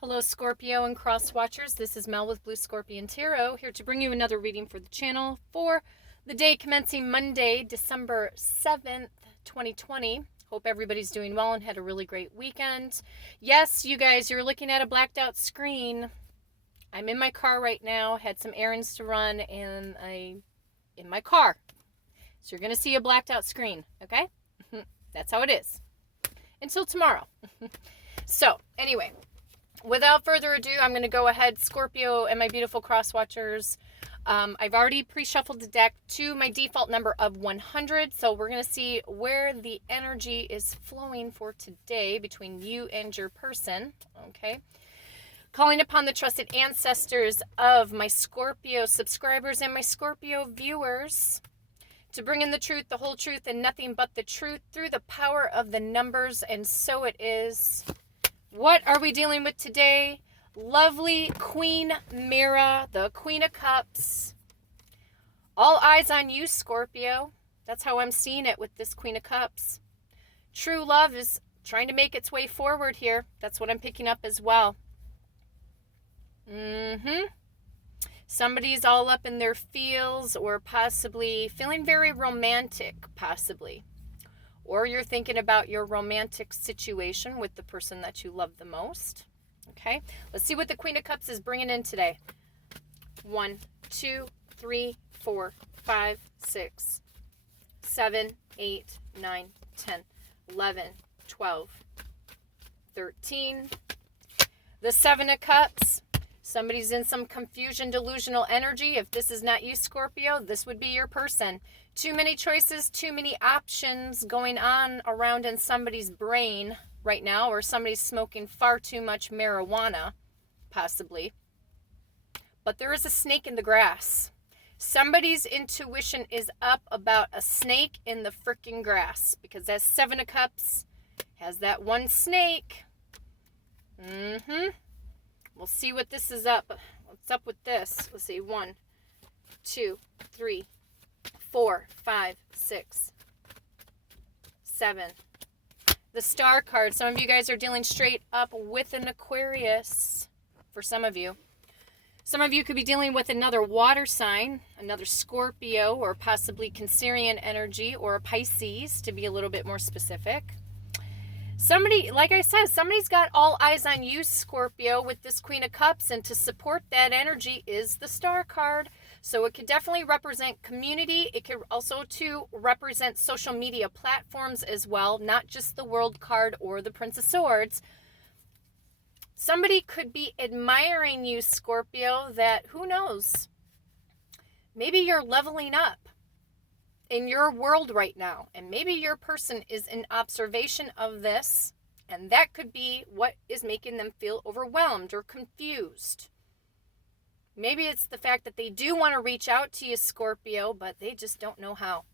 Hello, Scorpio and Cross Watchers. This is Mel with Blue Scorpion Tarot, here to bring you another reading for the channel for the day commencing Monday, December 7th, 2020. Hope everybody's doing well and had a really great weekend. Yes, you guys, you're looking at a blacked out screen. I'm in my car right now, had some errands to run, and I'm in my car. So you're going to see a blacked out screen, okay? That's how it is. Until tomorrow. So, anyway. Without further ado, I'm going to go ahead, Scorpio and my beautiful cross watchers. I've already pre-shuffled the deck to my default number of 100, so we're going to see where the energy is flowing for today between you and your person, okay? Calling upon the trusted ancestors of my Scorpio subscribers and my Scorpio viewers to bring in the truth, the whole truth, and nothing but the truth through the power of the numbers, and so it is. What are we dealing with today? Lovely Queen Mira, the Queen of Cups. All eyes on you, Scorpio. That's how I'm seeing it with this Queen of Cups. True love is trying to make its way forward here. That's what I'm picking up as well. Somebody's all up in their feels or possibly feeling very romantic, possibly. Or you're thinking about your romantic situation with the person that you love the most. Okay, let's see what the Queen of Cups is bringing in today. 1, 2, 3, 4, 5, 6, 7, 8, 9, 10, 11, 12, 13. The 7 of Cups. Somebody's in some confusion, delusional energy. If this is not you, Scorpio, this would be your person. Too many choices, too many options going on around in somebody's brain right now, or somebody's smoking far too much marijuana, possibly. But there is a snake in the grass. Somebody's intuition is up about a snake in the freaking grass, because that 7 of Cups has that one snake. We'll see what this is up. What's up with this? Let's see. 1, 2, 3, 4, 5, 6, 7. The Star card. Some of you guys are dealing straight up with an Aquarius. For some of you. Some of you could be dealing with another water sign, another Scorpio, or possibly Cancerian energy, or a Pisces, to be a little bit more specific. Somebody, like I said, somebody's got all eyes on you, Scorpio, with this Queen of Cups, and to support that energy is the Star card. So it could definitely represent community. It could also too represent social media platforms as well, not just the World card or the Prince of Swords. Somebody could be admiring you, Scorpio, that, who knows, maybe you're leveling up in your world right now, and maybe your person is in observation of this, and that could be what is making them feel overwhelmed or confused. Maybe it's the fact that they do want to reach out to you, Scorpio, but they just don't know how.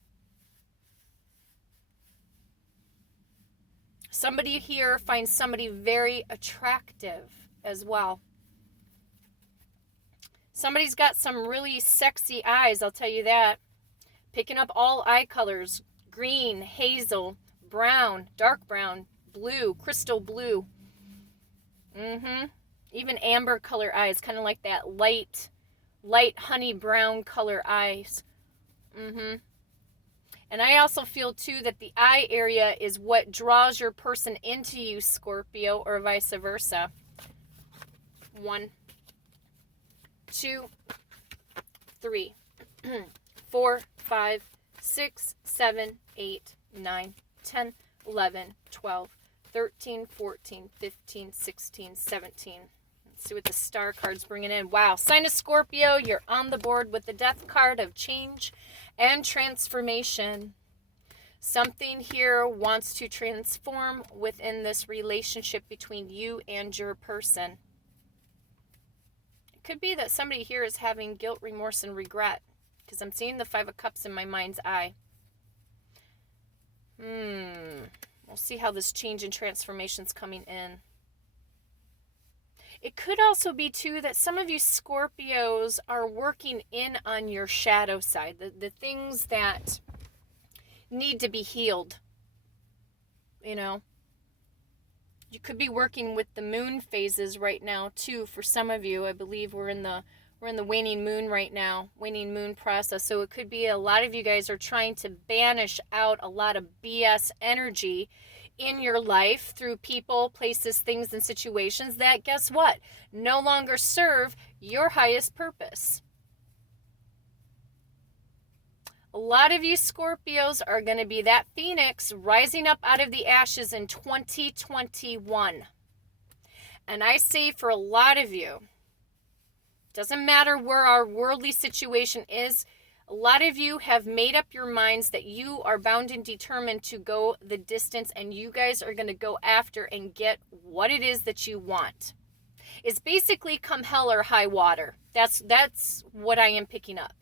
Somebody here finds somebody very attractive as well. Somebody's got some really sexy eyes, I'll tell you that. Picking up all eye colors: green, hazel, brown, dark brown, blue, crystal blue. Even amber color eyes, kind of like that light honey brown color eyes. And I also feel too that the eye area is what draws your person into you, Scorpio, or vice versa. 1, 2, 3, 4, 5, 6, 7, 8, 9, 10, 11, 12, 13, 14, 15, 16, 17. Let's see what the Star card's bringing in. Wow. Sign of Scorpio, you're on the board with the Death card of change and transformation. Something here wants to transform within this relationship between you and your person. It could be that somebody here is having guilt, remorse, and regret, because I'm seeing the 5 of Cups in my mind's eye. We'll see how this change and transformation's coming in. It could also be, too, that some of you Scorpios are working in on your shadow side, the things that need to be healed, you know. You could be working with the moon phases right now too. For some of you, I believe we're in the waning moon right now, waning moon process. So it could be a lot of you guys are trying to banish out a lot of BS energy in your life through people, places, things, and situations that, guess what, no longer serve your highest purpose. A lot of you Scorpios are going to be that phoenix rising up out of the ashes in 2021. And I say for a lot of you, doesn't matter where our worldly situation is, a lot of you have made up your minds that you are bound and determined to go the distance, and you guys are going to go after and get what it is that you want. It's basically come hell or high water. That's what I am picking up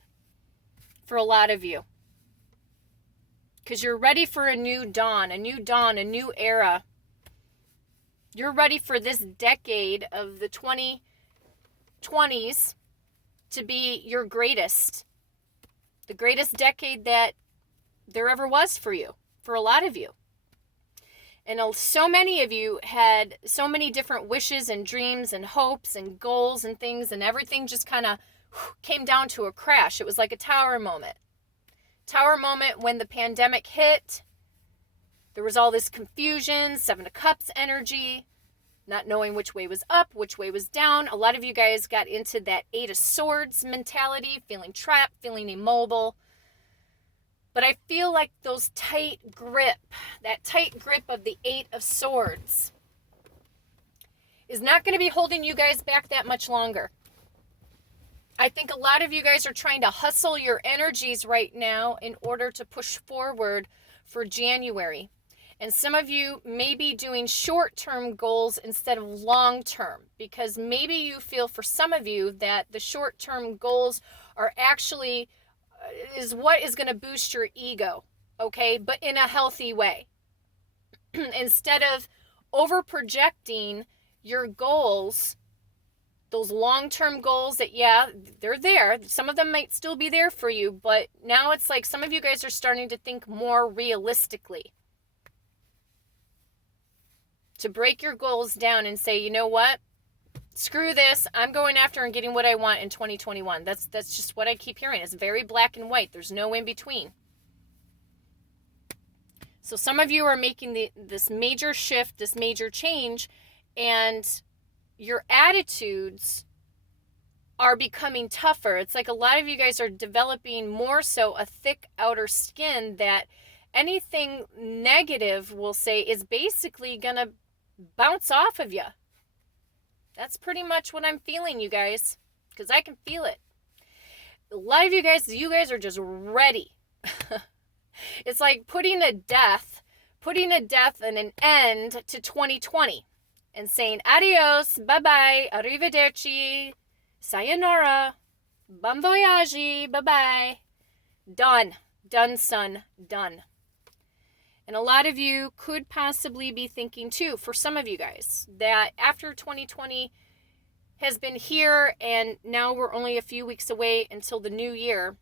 for a lot of you. Because you're ready for a new dawn, a new era. You're ready for this decade of the 2020s to be your greatest. The greatest decade that there ever was for you, for a lot of you. And so many of you had so many different wishes and dreams and hopes and goals and things, and everything just kind of came down to a crash. It was like a tower moment. Tower moment when the pandemic hit. There was all this confusion, Seven of Cups energy, not knowing which way was up, which way was down. A lot of you guys got into that Eight of Swords mentality, feeling trapped, feeling immobile. But I feel like that tight grip of the Eight of Swords is not going to be holding you guys back that much longer. I think a lot of you guys are trying to hustle your energies right now in order to push forward for January. And some of you may be doing short-term goals instead of long-term, because maybe you feel for some of you that the short-term goals are actually is what is going to boost your ego, okay? But in a healthy way. Instead of over-projecting your goals, those long-term goals that, yeah, they're there. Some of them might still be there for you, but now it's like some of you guys are starting to think more realistically. To break your goals down and say, you know what? Screw this. I'm going after and getting what I want in 2021. That's just what I keep hearing. It's very black and white. There's no in between. So some of you are making this major shift, this major change, and your attitudes are becoming tougher. It's like a lot of you guys are developing more so a thick outer skin that anything negative, we'll say, is basically going to bounce off of you. That's pretty much what I'm feeling, you guys, because I can feel it. A lot of you guys are just ready. It's like putting a death and an end to 2020 and saying adios, bye-bye, arrivederci, sayonara, bon voyage, bye-bye. Done, son, done. And a lot of you could possibly be thinking too, for some of you guys, that after 2020 has been here and now we're only a few weeks away until the new year,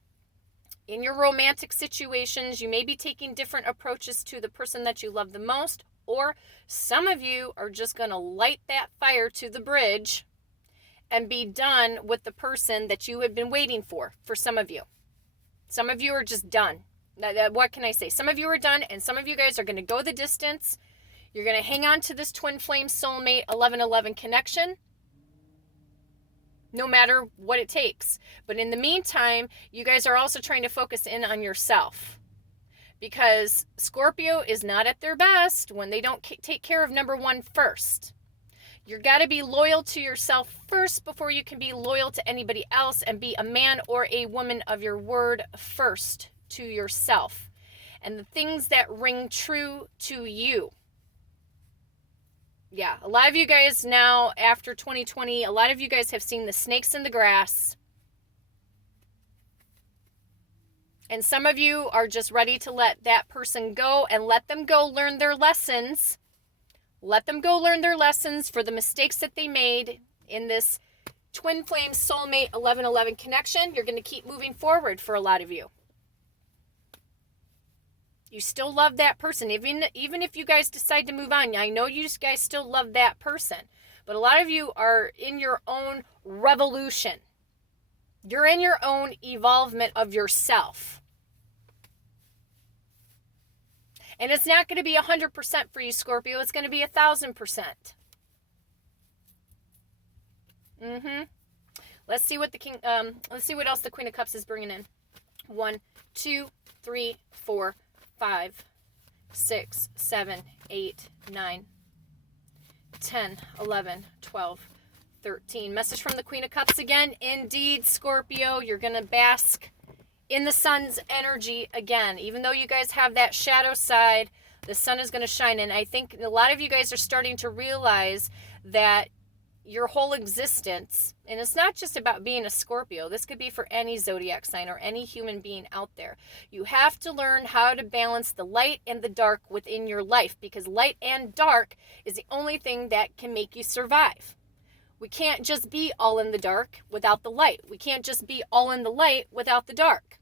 in your romantic situations, you may be taking different approaches to the person that you love the most, or some of you are just going to light that fire to the bridge and be done with the person that you have been waiting for some of you. Some of you are just done. What can I say? Some of you are done, and some of you guys are going to go the distance. You're going to hang on to this twin flame soulmate 1111 connection, no matter what it takes. But in the meantime, you guys are also trying to focus in on yourself, because Scorpio is not at their best when they don't take care of number one first. You've got to be loyal to yourself first before you can be loyal to anybody else, and be a man or a woman of your word first to yourself and the things that ring true to you. Yeah, a lot of you guys now, after 2020, a lot of you guys have seen the snakes in the grass. And some of you are just ready to let that person go and let them go learn their lessons. Let them go learn their lessons for the mistakes that they made in this twin flame soulmate 1111 connection. You're going to keep moving forward for a lot of you. You still love that person. Even if you guys decide to move on, I know you guys still love that person. But a lot of you are in your own revolution. You're in your own evolvement of yourself. And it's not going to be 100% for you, Scorpio. It's going to be 1,000%. Let's see what let's see what else the Queen of Cups is bringing in. 1, 2, 3, 4, 5, 6, 7, 8, 9, 10, 11, 12, 13. Message from the Queen of Cups again. Indeed, Scorpio, you're going to bask in the sun's energy again. Even though you guys have that shadow side, the sun is going to shine. And I think a lot of you guys are starting to realize that your whole existence, and it's not just about being a Scorpio, this could be for any zodiac sign or any human being out there. You have to learn how to balance the light and the dark within your life, because light and dark is the only thing that can make you survive. We can't just be all in the dark without the light. We can't just be all in the light without the dark.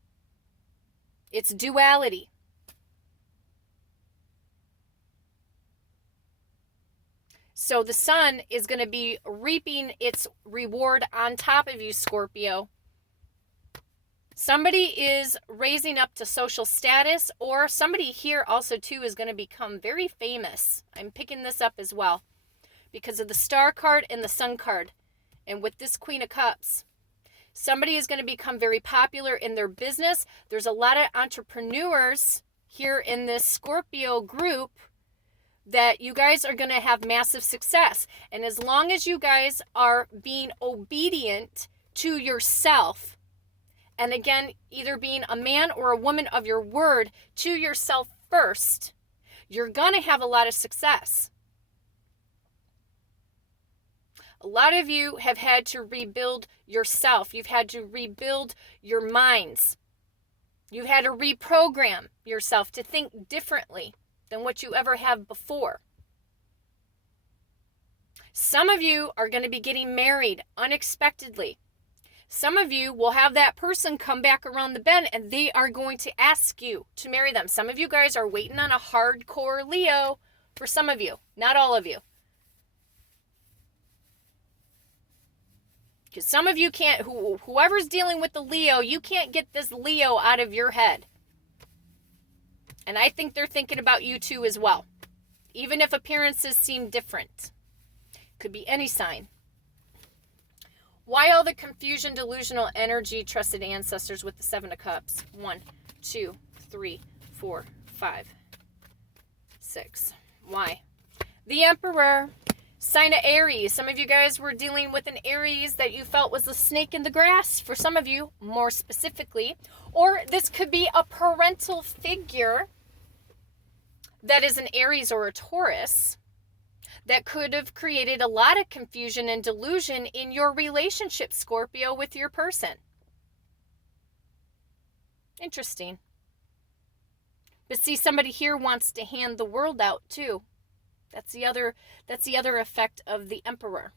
It's duality. So the sun is going to be reaping its reward on top of you, Scorpio. Somebody is raising up to social status, or somebody here also too is going to become very famous. I'm picking this up as well because of the Star card and the Sun card. And with this Queen of Cups, somebody is going to become very popular in their business. There's a lot of entrepreneurs here in this Scorpio group that you guys are going to have massive success. And as long as you guys are being obedient to yourself, and again, either being a man or a woman of your word to yourself first, you're going to have a lot of success. A lot of you have had to rebuild yourself. You've had to rebuild your minds. You've had to reprogram yourself to think differently than what you ever have before. Some of you are going to be getting married unexpectedly. Some of you will have that person come back around the bend and they are going to ask you to marry them. Some of you guys are waiting on a hardcore Leo for some of you, not all of you. Because some of you can't, whoever's dealing with the Leo, you can't get this Leo out of your head. And I think they're thinking about you too as well. Even if appearances seem different. Could be any sign. Why all the confusion, delusional energy, trusted ancestors with the Seven of Cups? 1, 2, 3, 4, 5, 6. Why? The Emperor. Sign of Aries. Some of you guys were dealing with an Aries that you felt was a snake in the grass. For some of you, more specifically. Or this could be a parental figure that is an Aries or a Taurus that could have created a lot of confusion and delusion in your relationship, Scorpio, with your person. Interesting. But see, somebody here wants to hand the world out too. That's the other effect of the Emperor.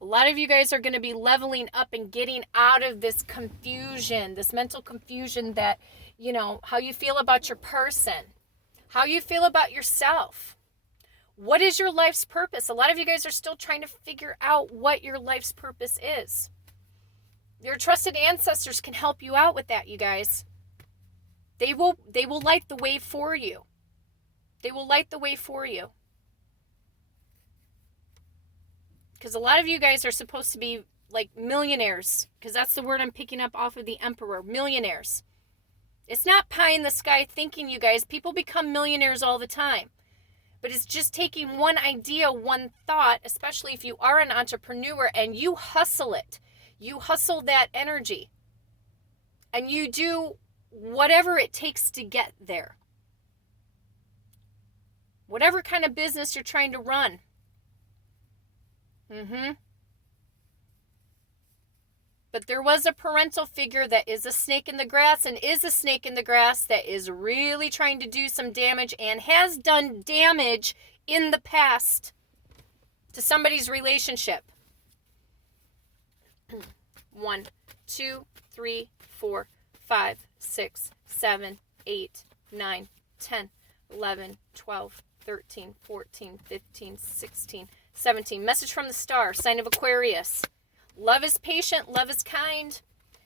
A lot of you guys are going to be leveling up and getting out of this confusion, this mental confusion that, you know, how you feel about your person, how you feel about yourself. What is your life's purpose? A lot of you guys are still trying to figure out what your life's purpose is. Your trusted ancestors can help you out with that, you guys. They will light the way for you. They will light the way for you. Because a lot of you guys are supposed to be like millionaires. Because that's the word I'm picking up off of the Emperor. Millionaires. It's not pie in the sky thinking, you guys. People become millionaires all the time. But it's just taking one idea, one thought, especially if you are an entrepreneur and you hustle it. You hustle that energy. And you do whatever it takes to get there. Whatever kind of business you're trying to run. But there was a parental figure that is a snake in the grass and is a snake in the grass that is really trying to do some damage and has done damage in the past to somebody's relationship. 1, 2, 3, 4, 5, 6, 7, 8, 9, 10, 11, 12, 13, 14, 15, 16, 17. Message from the star, sign of Aquarius. Love is patient, love is kind.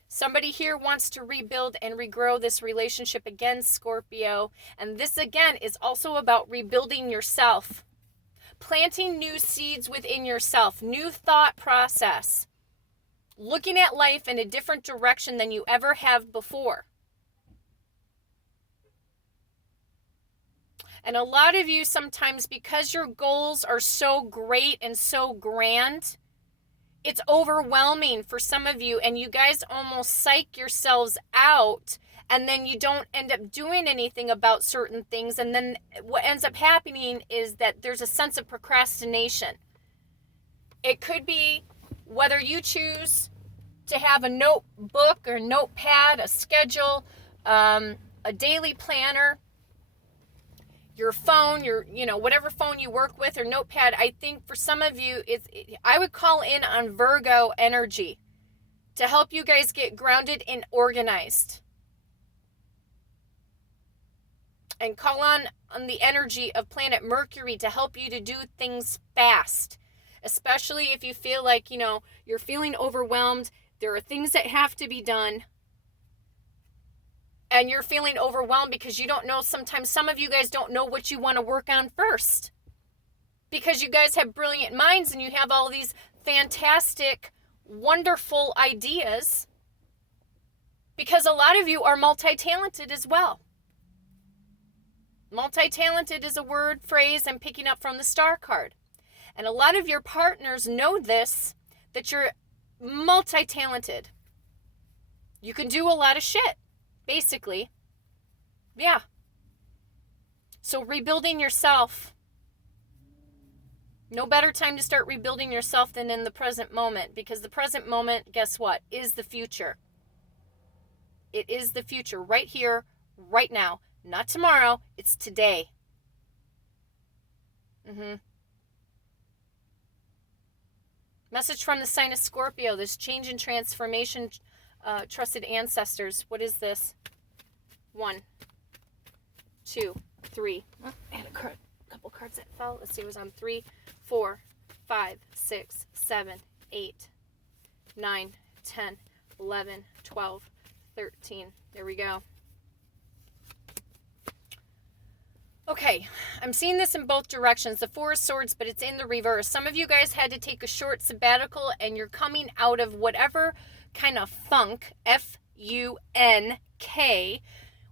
Somebody here wants to rebuild and regrow this relationship again, Scorpio. And this again is also about rebuilding yourself. Planting new seeds within yourself, new thought process. Looking at life in a different direction than you ever have before. And a lot of you sometimes, because your goals are so great and so grand, it's overwhelming for some of you, and you guys almost psych yourselves out, and then you don't end up doing anything about certain things, and then what ends up happening is that there's a sense of procrastination. It could be whether you choose to have a notebook or notepad, a schedule, a daily planner, your phone, whatever phone you work with or notepad. I think for some of you, I would call in on Virgo energy to help you guys get grounded and organized. And call on the energy of planet Mercury to help you to do things fast. Especially if you feel like, you're feeling overwhelmed. There are things that have to be done. And you're feeling overwhelmed because you don't know, sometimes some of you guys don't know what you want to work on first. Because you guys have brilliant minds and you have all these fantastic, wonderful ideas. Because a lot of you are multi-talented as well. Multi-talented is a word, phrase I'm picking up from the star card. And a lot of your partners know this, that you're multi-talented. You can do a lot of shit. Basically, yeah. So rebuilding yourself. No better time to start rebuilding yourself than in the present moment, because the present moment, guess what, is the future. It is the future right here, right now. Not tomorrow, it's today. Message from the sign of Scorpio. This change and transformation. Trusted ancestors. What is this? 1, 2, 3. Oh, I had a couple cards that fell. Let's see. It was on 3, 4, 5, 6, 7, 8, 9, 10, 11, 12, 13. There we go. Okay, I'm seeing this in both directions. The 4 of Swords, but it's in the reverse. Some of you guys had to take a short sabbatical, and you're coming out of whatever kind of funk, F-U-N-K,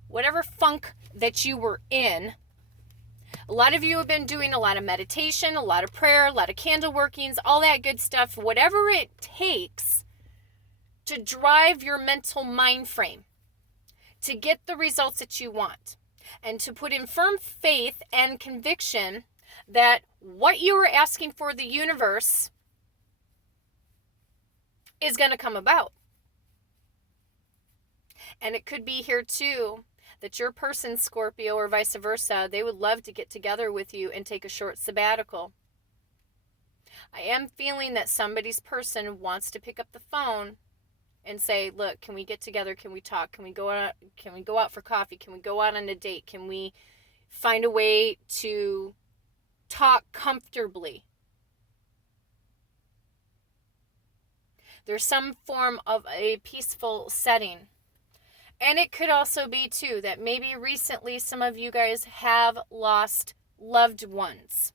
whatever funk that you were in. A lot of you have been doing a lot of meditation, a lot of prayer, a lot of candle workings, all that good stuff, whatever it takes to drive your mental mind frame to get the results that you want, and to put in firm faith and conviction that what you are asking for the universe is going to come about. And it could be here too that your person, Scorpio, or vice versa, they would love to get together with you and take a short sabbatical. I am feeling that somebody's person wants to pick up the phone and say, look, can we get together? Can we talk? Can we go out for coffee? Can we go out on a date? Can we find a way to talk comfortably? There's some form of a peaceful setting. And it could also be too that maybe recently some of you guys have lost loved ones.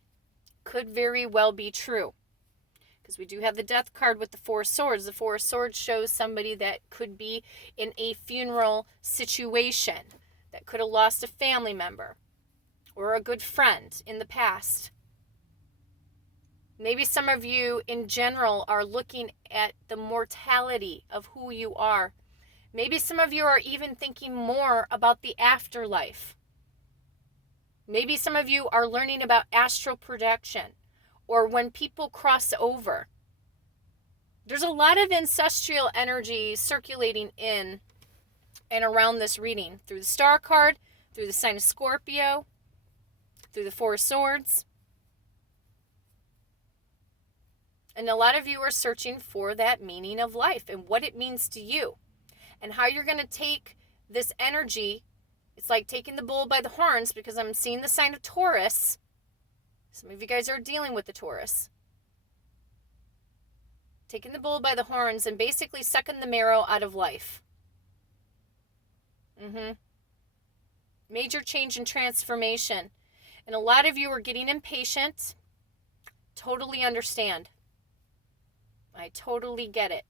Could very well be true. Because we do have the Death card with the 4 of Swords. The 4 of Swords shows somebody that could be in a funeral situation, that could have lost a family member or a good friend in the past. Maybe some of you in general are looking at the mortality of who you are. Maybe some of you are even thinking more about the afterlife. Maybe some of you are learning about astral projection, or when people cross over. There's a lot of ancestral energy circulating in and around this reading, through the Star card, through the sign of Scorpio, through the 4 of Swords. And a lot of you are searching for that meaning of life and what it means to you, and how you're going to take this energy It's like taking the bull by the horns, because I'm seeing the sign of Taurus. Some of you guys are dealing with the Taurus. Taking the bull by the horns and basically sucking the marrow out of life. Major change and transformation. And a lot of you are getting impatient. Totally understand. I totally get it.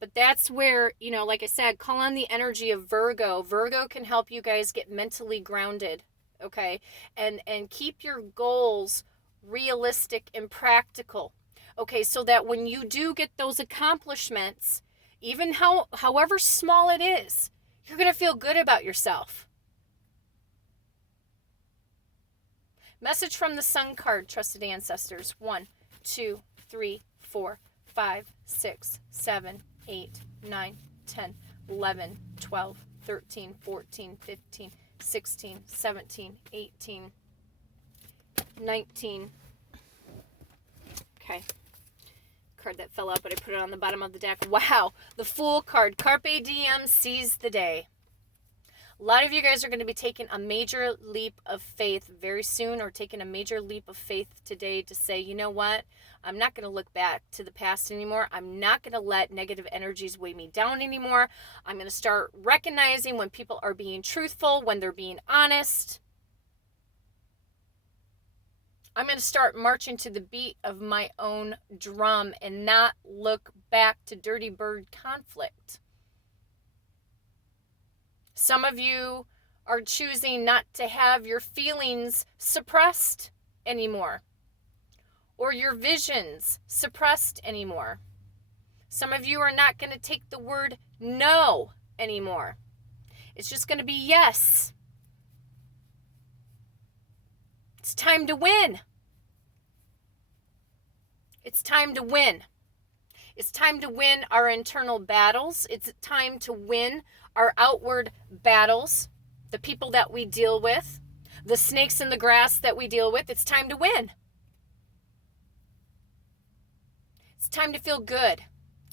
But that's where, you know, like I said, call on the energy of Virgo. Virgo can help you guys get mentally grounded, okay? And keep your goals realistic and practical, okay? So that when you do get those accomplishments, even however small it is, you're going to feel good about yourself. Message from the Sun card, trusted ancestors. 1, 2, 3, 4, 5, 6, 7, 8, 9, 10, 11, 12, 13, 14, 15, 16, 17, 18, 19. Okay. Card that fell out, but I put it on the bottom of the deck. Wow. The Fool card. Carpe diem, seize the day. A lot of you guys are going to be taking a major leap of faith very soon, or taking a major leap of faith today to say, you know what? I'm not going to look back to the past anymore. I'm not going to let negative energies weigh me down anymore. I'm going to start recognizing when people are being truthful, when they're being honest. I'm going to start marching to the beat of my own drum and not look back to dirty bird conflict. Some of you are choosing not to have your feelings suppressed anymore, or your visions suppressed anymore. Some of you are not going to take the word no anymore. It's just going to be yes. It's time to win. It's time to win. It's time to win our internal battles. It's time to win our outward battles, the people that we deal with, the snakes in the grass that we deal with. It's time to win. It's time to feel good.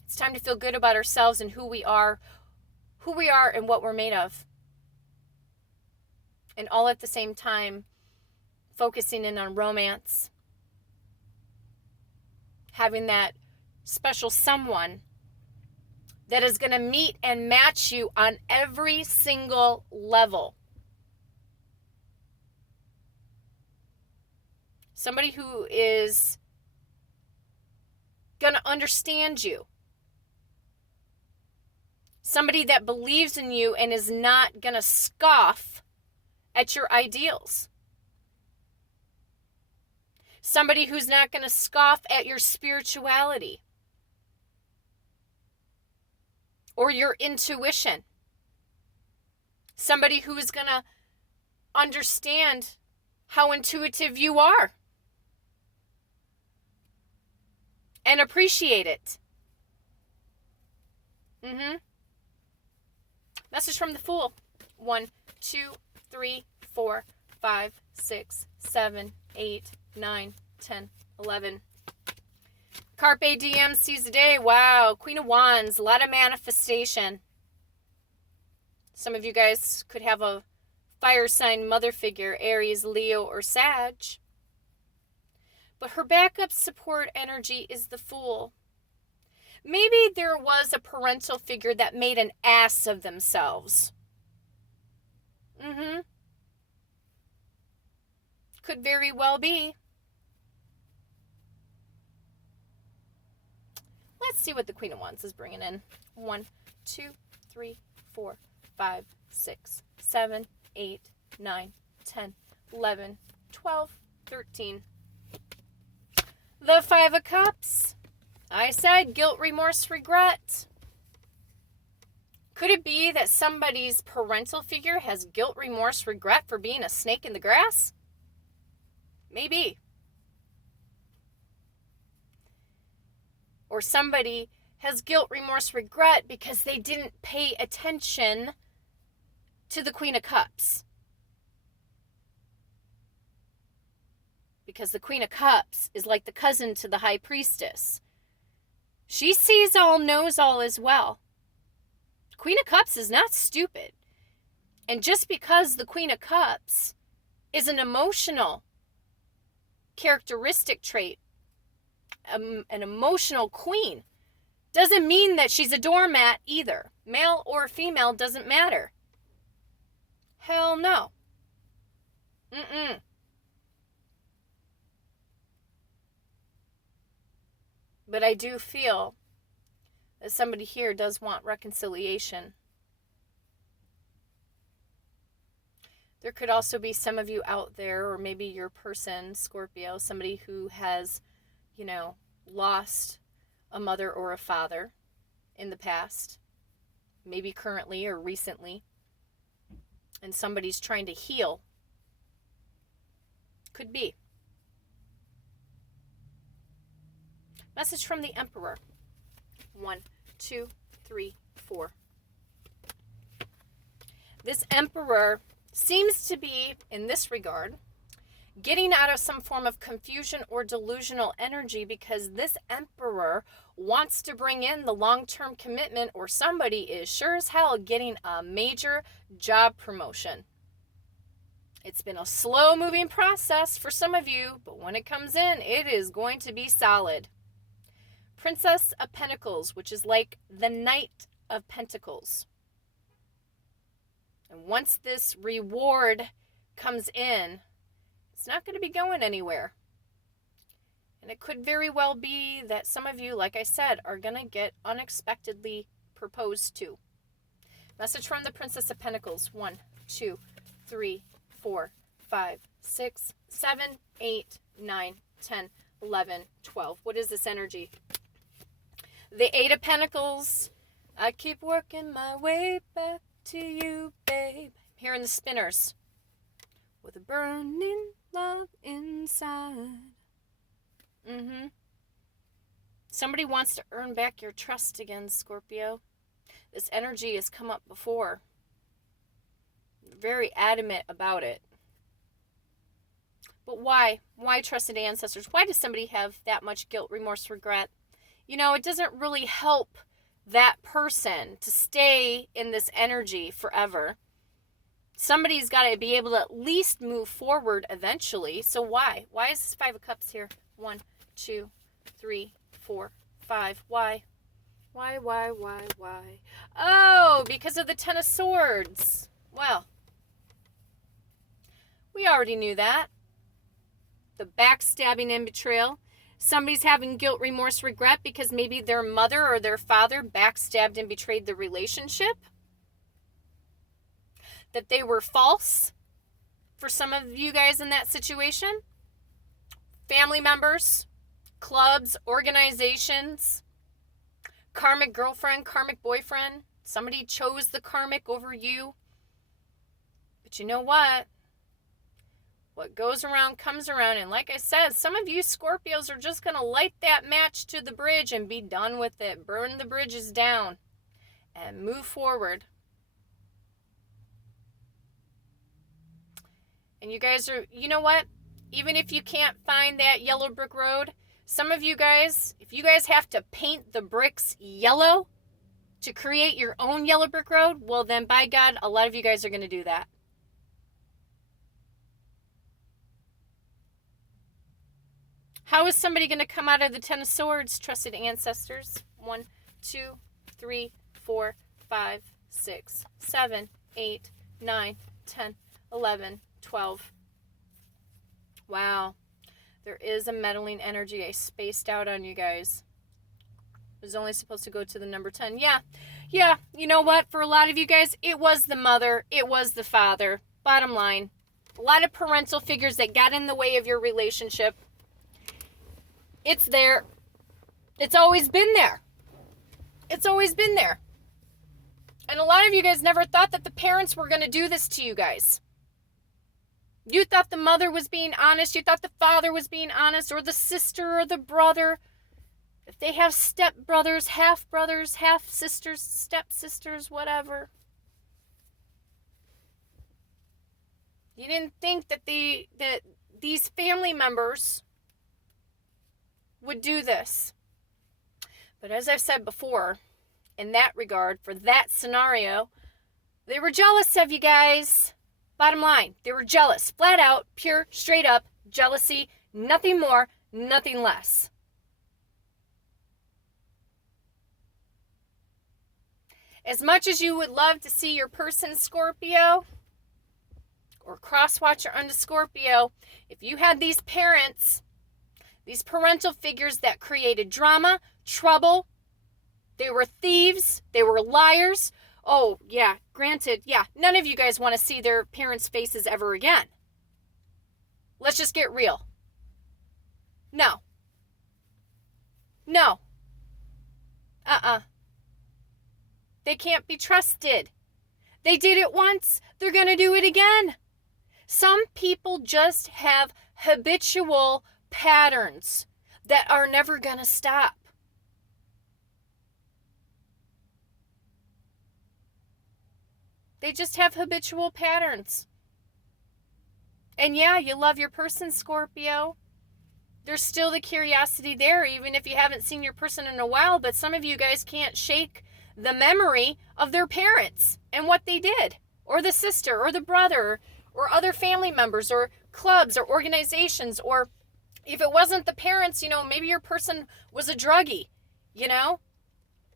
It's time to feel good about ourselves and who we are and what we're made of. And all at the same time, focusing in on romance, having that special someone that is going to meet and match you on every single level. Somebody who is going to understand you. Somebody that believes in you and is not going to scoff at your ideals. Somebody who's not going to scoff at your spirituality or your intuition. Somebody who is going to understand how intuitive you are and appreciate it. Message from the Fool. 1, 2, 3, 4, 5, 6, 7, 8, 9, 10, 11. Carpe diem, seize the day. Wow. Queen of Wands. A lot of manifestation. Some of you guys could have a fire sign mother figure, Aries, Leo, or Sag. But her backup support energy is the Fool. Maybe there was a parental figure that made an ass of themselves. Could very well be. Let's see what the Queen of Wands is bringing in. 1, 2, 3, 4, 5, 6, 7, 8, 9, 10, 11, 12, 13. The 5 of Cups. I said guilt, remorse, regret. Could it be that somebody's parental figure has guilt, remorse, regret for being a snake in the grass? Maybe. Or somebody has guilt, remorse, regret because they didn't pay attention to the Queen of Cups. Because the Queen of Cups is like the cousin to the High Priestess. She sees all, knows all as well. Queen of Cups is not stupid. And just because the Queen of Cups is an emotional characteristic trait, an emotional queen, doesn't mean that she's a doormat either. Male or female doesn't matter. Hell no. But I do feel that somebody here does want reconciliation. There could also be some of you out there, or maybe your person, Scorpio, somebody who has, lost a mother or a father in the past, maybe currently or recently, and somebody's trying to heal. Could be. Message from the Emperor. 1, 2, 3, 4. This Emperor seems to be, in this regard, getting out of some form of confusion or delusional energy, because this Emperor wants to bring in the long-term commitment, or somebody is sure as hell getting a major job promotion. It's been a slow-moving process for some of you, but when it comes in, it is going to be solid. Princess of Pentacles, which is like the Knight of Pentacles. And once this reward comes in, it's not going to be going anywhere. And it could very well be that some of you, like I said, are going to get unexpectedly proposed to. Message from the Princess of Pentacles. 1, 2, 3, 4, 5, 6, 7, 8, 9, 10, 11, 12. What is this energy? The 8 of Pentacles. I keep working my way back to you, babe. Here in the Spinners. With a burning love inside. Somebody wants to earn back your trust again, Scorpio. This energy has come up before. Very adamant about it. But why? Why trusted ancestors? Why does somebody have that much guilt, remorse, regret? It doesn't really help that person to stay in this energy forever. Somebody's got to be able to at least move forward eventually. So why? Why is this 5 of Cups here? 1, 2, 3, 4, 5. Why? Why? Oh, because of the 10 of Swords. Well, we already knew that. The backstabbing and betrayal. Somebody's having guilt, remorse, regret because maybe their mother or their father backstabbed and betrayed the relationship. That they were false for some of you guys in that situation. Family members, clubs, organizations, karmic girlfriend, karmic boyfriend. Somebody chose the karmic over you. But you know what? What goes around comes around. And like I said, some of you Scorpios are just going to light that match to the bridge and be done with it. Burn the bridges down and move forward. And you guys are, you know what? Even if you can't find that yellow brick road, some of you guys, if you guys have to paint the bricks yellow to create your own yellow brick road, well then by God, a lot of you guys are going to do that. How is somebody going to come out of the 10 of Swords, trusted ancestors? 1, 2, 3, 4, 5, 6, 7, 8, 9, 10, 11, 12. Wow. There is a meddling energy. I spaced out on you guys. It was only supposed to go to the number 10. Yeah. You know what? For a lot of you guys, it was the mother. It was the father. Bottom line. A lot of parental figures that got in the way of your relationship. It's there. It's always been there. It's always been there. And a lot of you guys never thought that the parents were going to do this to you guys. You thought the mother was being honest. You thought the father was being honest, or the sister or the brother. If they have step-brothers, half-sisters, step-sisters, whatever. You didn't think that these family members would do this. But as I've said before, in that regard, for that scenario, They were jealous of you guys. Bottom line, they were jealous. Flat out, pure, straight up jealousy. Nothing more, nothing less. As much as you would love to see your person Scorpio or cross watcher under Scorpio, if you had these parents, these parental figures that created drama, trouble, they were thieves, they were liars. Oh, yeah, granted, yeah, none of you guys want to see their parents' faces ever again. Let's just get real. No. No. They can't be trusted. They did it once, they're going to do it again. Some people just have habitual patterns that are never going to stop. They just have habitual patterns. And yeah, you love your person, Scorpio. There's still the curiosity there, even if you haven't seen your person in a while, but some of you guys can't shake the memory of their parents and what they did, or the sister, or the brother, or other family members, or clubs, or organizations, or if it wasn't the parents, maybe your person was a druggie,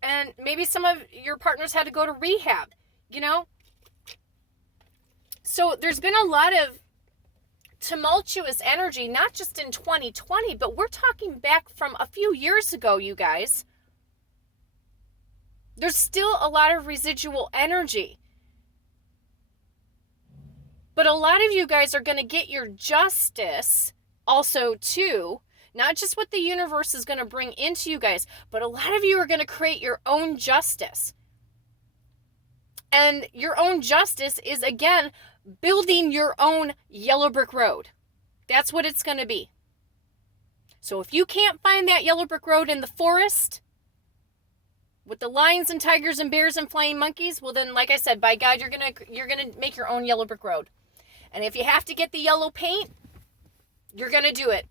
and maybe some of your partners had to go to rehab, So there's been a lot of tumultuous energy, not just in 2020, but we're talking back from a few years ago, you guys. There's still a lot of residual energy. But a lot of you guys are going to get your justice also too, not just what the universe is going to bring into you guys, but a lot of you are going to create your own justice. And your own justice is, again, building your own yellow brick road. That's what it's going to be. So if you can't find that yellow brick road in the forest with the lions and tigers and bears and flying monkeys, well then, like I said, by God, you're gonna make your own yellow brick road. And if you have to get the yellow paint, you're gonna do it.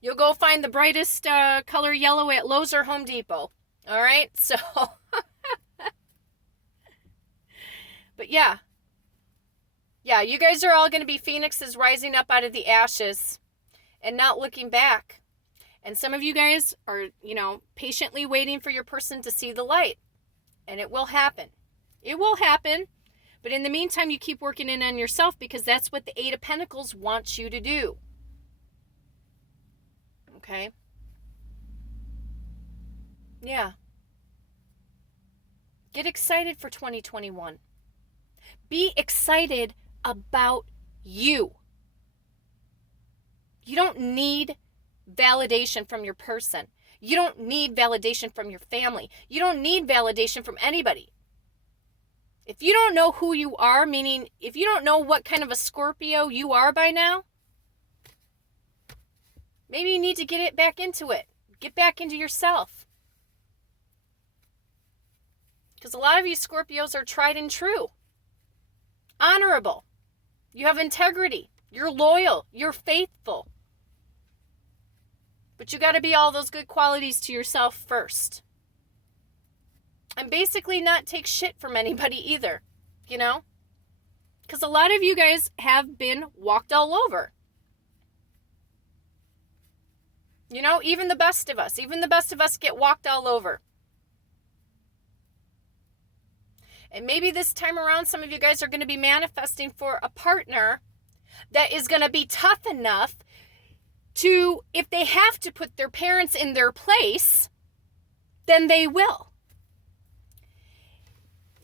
You'll go find the brightest color yellow at Lowe's or Home Depot. All right, so. But yeah, you guys are all going to be phoenixes rising up out of the ashes and not looking back. And some of you guys are, patiently waiting for your person to see the light. And it will happen. It will happen. But in the meantime, you keep working in on yourself, because that's what the Eight of Pentacles wants you to do. Okay? Yeah. Get excited for 2021. Be excited about you. You don't need validation from your person. You don't need validation from your family. You don't need validation from anybody. If you don't know who you are, meaning if you don't know what kind of a Scorpio you are by now, maybe you need to get it back into it. Get back into yourself. Because a lot of you Scorpios are tried and true. Honorable. You have integrity. You're loyal. You're faithful. But you got to be all those good qualities to yourself first. And basically not take shit from anybody either, Because a lot of you guys have been walked all over. Even the best of us get walked all over. And maybe this time around, some of you guys are going to be manifesting for a partner that is going to be tough enough to, if they have to put their parents in their place, then they will.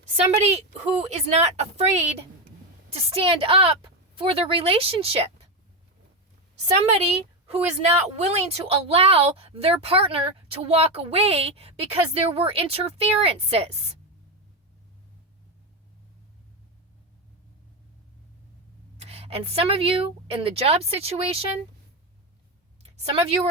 Somebody who is not afraid to stand up for the relationship. Somebody who is not willing to allow their partner to walk away because there were interferences. And some of you in the job situation, some of you were